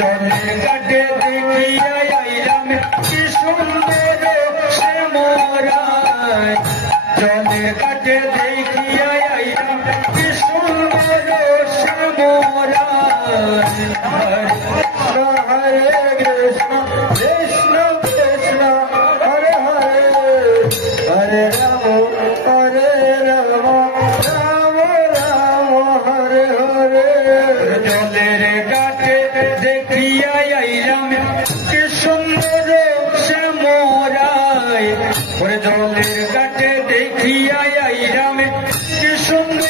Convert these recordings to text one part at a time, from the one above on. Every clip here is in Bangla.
চলে কাটে দেখিয়া আইলাম কি সুন্দর সে মরায় চলে কাটে দেখিয়া আইলাম কি সুন্দর সে মরায় সঙ্গে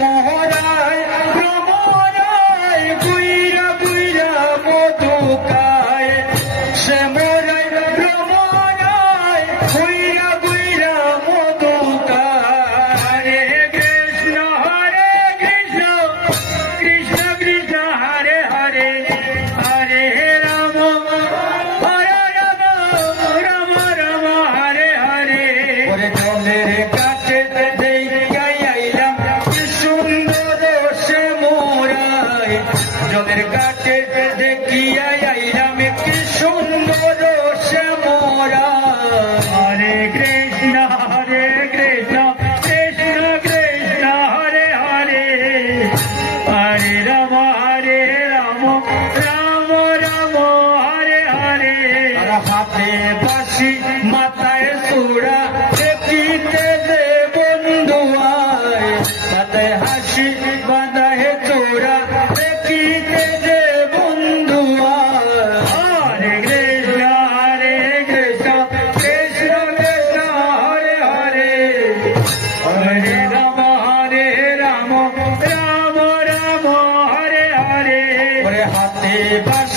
মোহন রাম রাম হরে হরে। হাতে বাসি মাথায় সুরা দেখিতে দে বন্ধু আয়। হাসি হাতে বাস